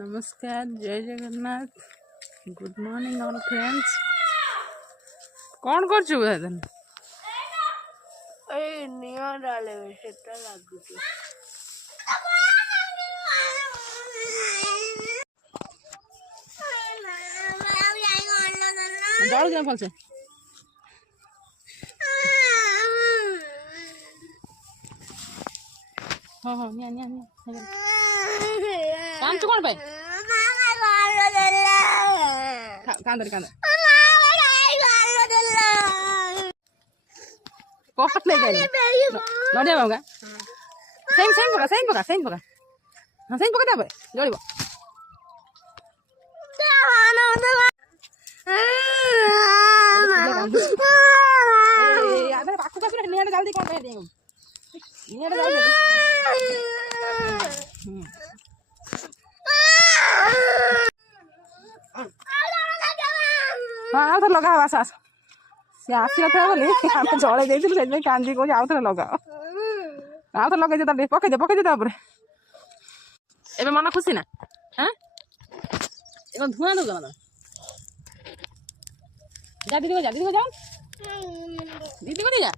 नमस्कार, जय Jagannath, good morning all friends. कौन कर चुका निया डाले सेटा लागुची जाओ जा फल से हाँ हाँ निया निया निया काम चुकन पे कांदर कांदर कौन ले गए नड़िया बाबा सेम सेम पका सेम पका सेम पका हाँ सेम पका दे जोड़िबो आधे पाकु का सुन निया जल्दी कौन पे दे निया जल्दी हाँ तो लगा आस आस से आसी था बोली आम जड़े देती से कांदी कौन आउ थे लगाओ आउ तो लगे पकई दे ए मन खुशी ना हाँ ए धुआं दो जा दीदी को जाओ दीदी को नहीं जा